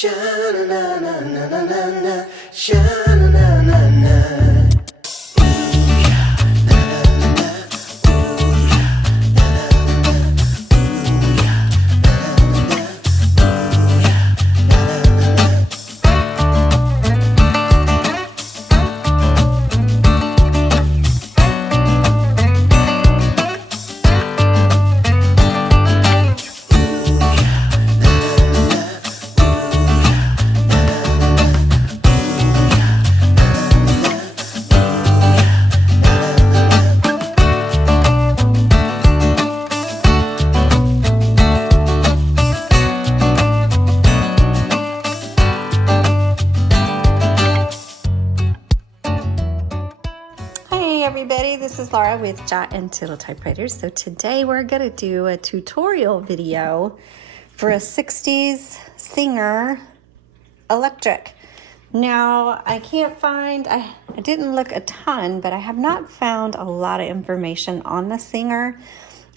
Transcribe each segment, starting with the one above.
Sha-na-na-na-na-na-na-na, sha-na-na-na-na. Hey everybody, this is Laura with Jot and Tittle Typewriters. So today we're going to do a tutorial video for a 60s Singer electric. Now I can't find, I didn't look a ton, but I have not found a lot of information on the Singer.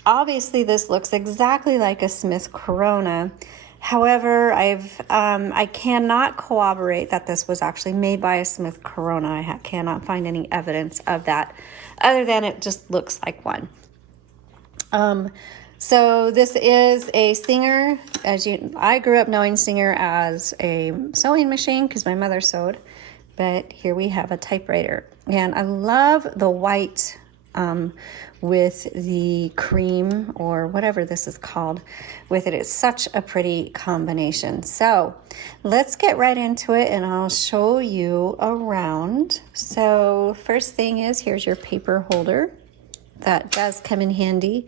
Obviously this looks exactly like a Smith Corona. However, I cannot corroborate that this was actually made by a Smith Corona. I cannot find any evidence of that other than it just looks like one. So this is a Singer. I grew up knowing Singer as a sewing machine because my mother sewed, but here we have a typewriter. And I love the white with the cream or whatever this is called with it. It's such a pretty combination. So let's get right into it and I'll show you around. So first thing is, here's your paper holder. That does come in handy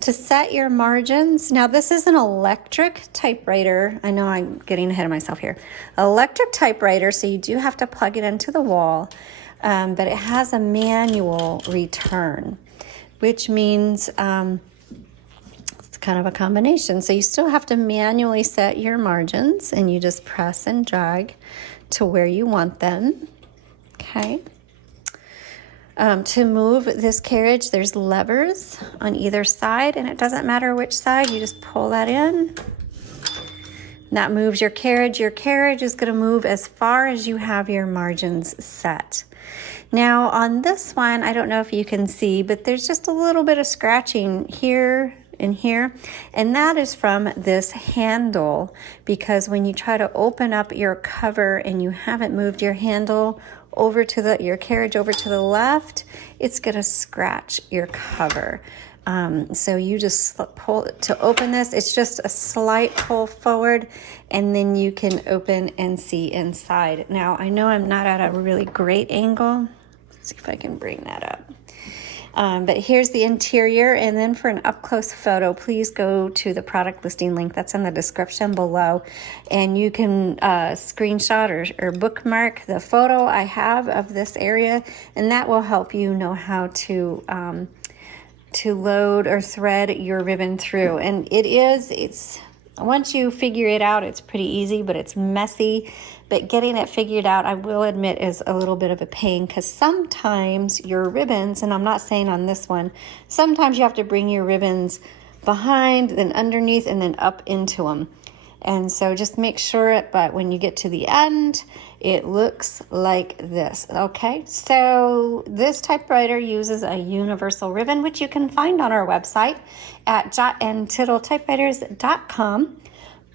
to set your margins. Now this is an electric typewriter. I know I'm getting ahead of myself here. Electric typewriter, so you do have to plug it into the wall, but it has a manual return, which means it's kind of a combination. So you still have to manually set your margins and you just press and drag to where you want them, okay? To move this carriage, there's levers on either side, and it doesn't matter which side, you just pull that in. That moves your carriage. Your carriage is going to move as far as you have your margins set. Now on this one, I don't know if you can see, but there's just a little bit of scratching here and here, and that is from this handle, because when you try to open up your cover and you haven't moved your handle over to your carriage over to the left, it's going to scratch your cover. So you just pull to open this. It's just a slight pull forward and then you can open and see inside. Now I know I'm not at a really great angle. Let's see if I can bring that up. But here's the interior, and then for an up-close photo, please go to the product listing link that's in the description below, and you can screenshot or bookmark the photo I have of this area, and that will help you know how to load or thread your ribbon through. And it's once you figure it out, it's pretty easy, but it's messy. But getting it figured out, I will admit, is a little bit of a pain, because sometimes your ribbons, and I'm not saying on this one, sometimes you have to bring your ribbons behind, then underneath, and then up into them. And so just make sure, but when you get to the end, it looks like this. Okay, so this typewriter uses a universal ribbon, which you can find on our website at jotandtittletypewriters.com.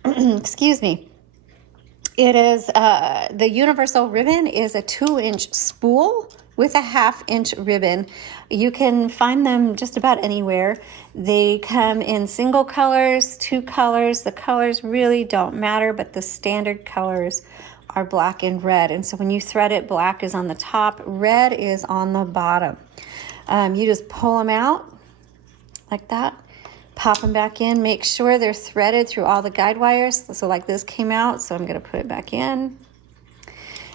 Excuse me. It is, the universal ribbon is a 2-inch spool with a 1/2-inch ribbon. You can find them just about anywhere. They come in single colors, 2 colors. The colors really don't matter, but the standard colors are black and red. And so when you thread it, black is on the top, red is on the bottom. You just pull them out like that. Pop them back in, make sure they're threaded through all the guide wires. So like this came out, so I'm gonna put it back in.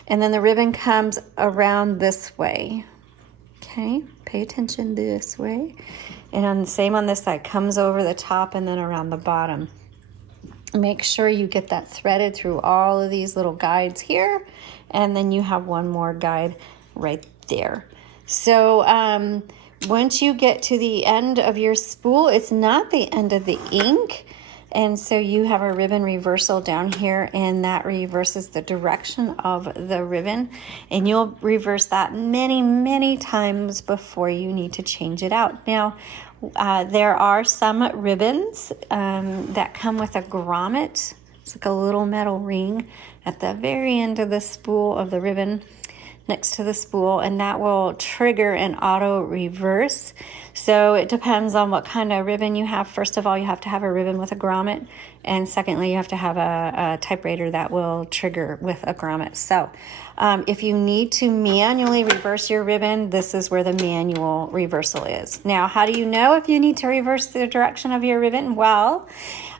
And then the ribbon comes around this way. Okay, pay attention this way. And on the same on this side, comes over the top and then around the bottom. Make sure you get that threaded through all of these little guides here. And then you have one more guide right there. So, once you get to the end of your spool, it's not the end of the ink. And so you have a ribbon reversal down here, and that reverses the direction of the ribbon. And you'll reverse that many, many times before you need to change it out. Now, there are some ribbons that come with a grommet. It's like a little metal ring at the very end of the spool of the ribbon, next to the spool, and that will trigger an auto reverse. So it depends on what kind of ribbon you have. First of all, you have to have a ribbon with a grommet, and secondly, you have to have a typewriter that will trigger with a grommet. So if you need to manually reverse your ribbon, this is where the manual reversal is. Now, how do you know if you need to reverse the direction of your ribbon? Well,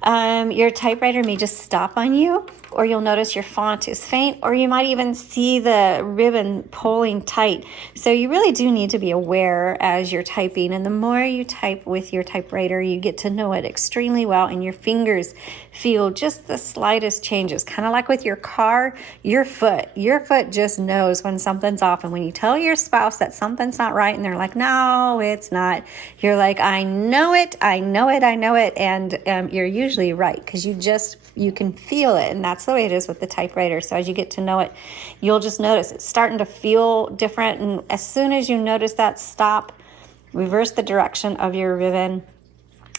your typewriter may just stop on you, or you'll notice your font is faint, or you might even see the ribbon pulling tight. So you really do need to be aware as you're typing, and the more you type with your typewriter, you get to know it extremely well, and your fingers feel just the slightest changes. Kind of like with your car, your foot just knows when something's off. And when you tell your spouse that something's not right, and they're like, no, it's not, you're like, I know it, and you're usually right, because you can feel it, and that's the way it is with the typewriter. So as you get to know it, you'll just notice it's starting to feel different, and as soon as you notice that, stop, reverse the direction of your ribbon,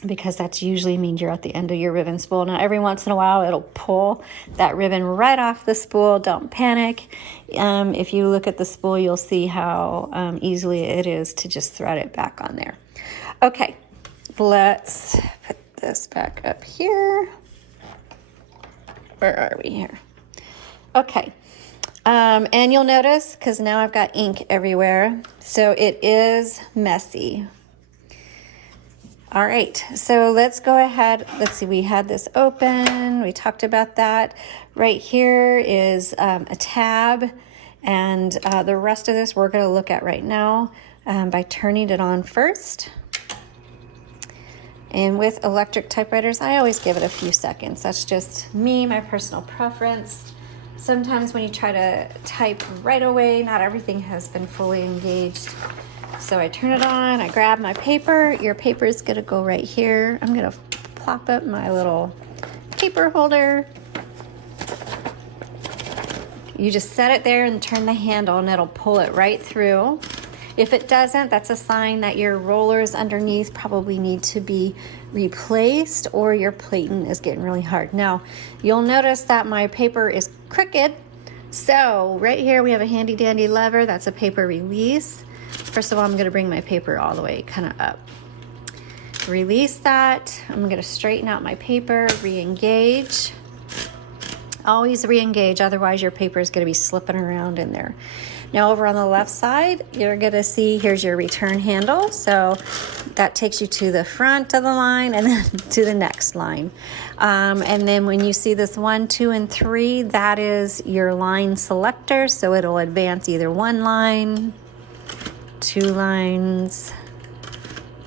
because that's usually means you're at the end of your ribbon spool. Now, every once in a while, it'll pull that ribbon right off the spool. Don't panic. If you look at the spool, you'll see how easily it is to just thread it back on there. Okay, let's put this back up here. Where are we here? Okay. And you'll notice, because now I've got ink everywhere, so it is messy. All right, so let's go ahead. Let's see, we had this open. We talked about that. Right here is a tab, and the rest of this we're going to look at right now by turning it on first. And with electric typewriters, I always give it a few seconds. That's just me, my personal preference. Sometimes when you try to type right away, not everything has been fully engaged. So I turn it on, I grab my paper. Your paper is gonna go right here. I'm gonna plop up my little paper holder. You just set it there and turn the handle, and it'll pull it right through. If it doesn't, that's a sign that your rollers underneath probably need to be replaced, or your plating is getting really hard. Now, you'll notice that my paper is crooked. So right here we have a handy dandy lever. That's a paper release. First of all, I'm going to bring my paper all the way kind of up. Release that. I'm going to straighten out my paper, re-engage. Always re-engage, otherwise your paper is going to be slipping around in there. Now over on the left side, you're going to see here's your return handle. So that takes you to the front of the line and then to the next line. And then when you see this 1, 2, and 3, that is your line selector. So it'll advance either 1 line, 2 lines,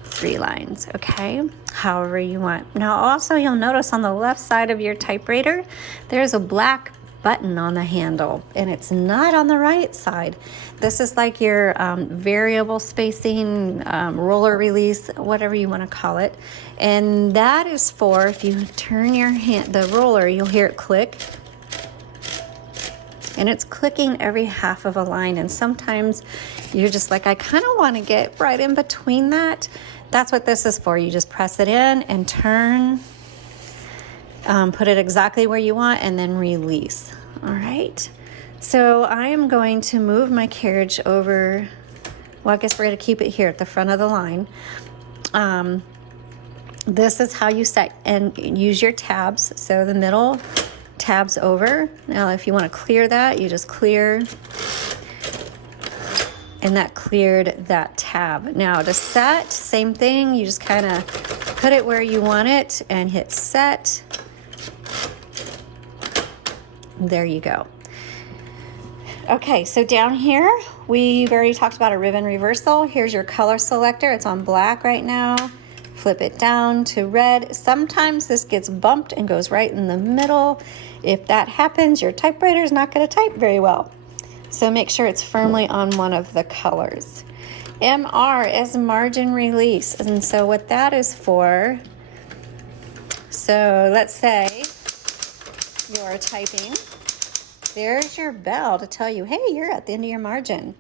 3 lines, okay? However you want. Now also you'll notice on the left side of your typewriter, there's a black button on the handle, and it's not on the right side. This is like your variable spacing, roller release, whatever you want to call it. And that is for, if you turn your the roller, you'll hear it click. And it's clicking every half of a line, and sometimes you're just like, I kind of want to get right in between that. That's what this is for. You just press it in and turn, put it exactly where you want, and then release. All right. So I am going to move my carriage over. Well, I guess we're going to keep it here at the front of the line. This is how you set and use your tabs. So the middle tabs over. Now, if you want to clear that, you just clear. And that cleared that tab. Now to set, same thing. You just kind of put it where you want it and hit set. There you go. Okay, so down here, we've already talked about a ribbon reversal. Here's your color selector. It's on black right now. Flip it down to red. Sometimes this gets bumped and goes right in the middle. If that happens, your typewriter is not going to type very well. So make sure it's firmly on one of the colors. MR is margin release. And so what that is for, So let's say you're typing. There's your bell to tell you, hey, you're at the end of your margin.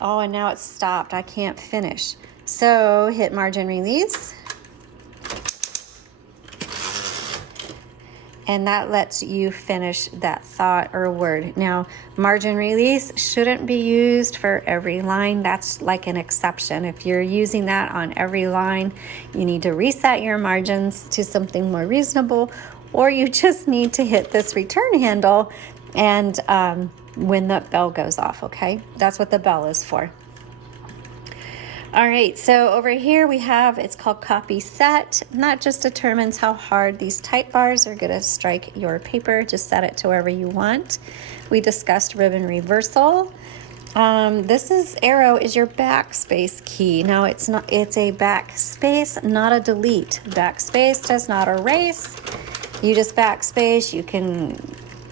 Oh, and now it's stopped. I can't finish. So hit margin release. And that lets you finish that thought or word. Now, margin release shouldn't be used for every line. That's like an exception. If you're using that on every line, you need to reset your margins to something more reasonable, or you just need to hit this return handle and when the bell goes off, okay? That's what the bell is for. All right, so over here we have, it's called copy set. And that just determines how hard these type bars are gonna strike your paper. Just set it to wherever you want. We discussed ribbon reversal. Arrow is your backspace key. Now it's a backspace, not a delete. Backspace does not erase. You just backspace. You can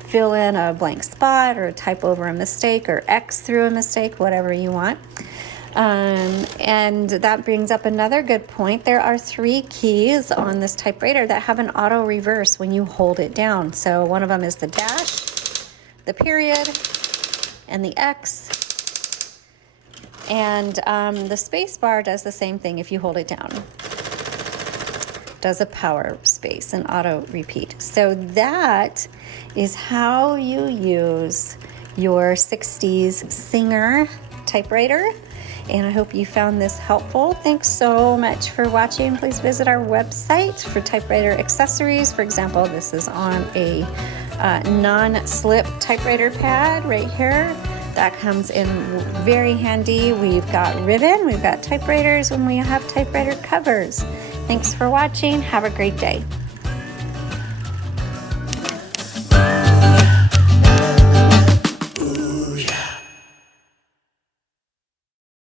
fill in a blank spot or type over a mistake or X through a mistake, whatever you want. And that brings up another good point. There are 3 keys on this typewriter that have an auto reverse when you hold it down. So one of them is the dash, the period, and the X. And the space bar does the same thing if you hold it down. Does a power space and auto repeat. So that is how you use your 60s Singer typewriter. And I hope you found this helpful. Thanks so much for watching. Please visit our website for typewriter accessories. For example, this is on a non-slip typewriter pad right here. That comes in very handy. We've got ribbon, we've got typewriters, and we have typewriter covers. Thanks for watching. Have a great day.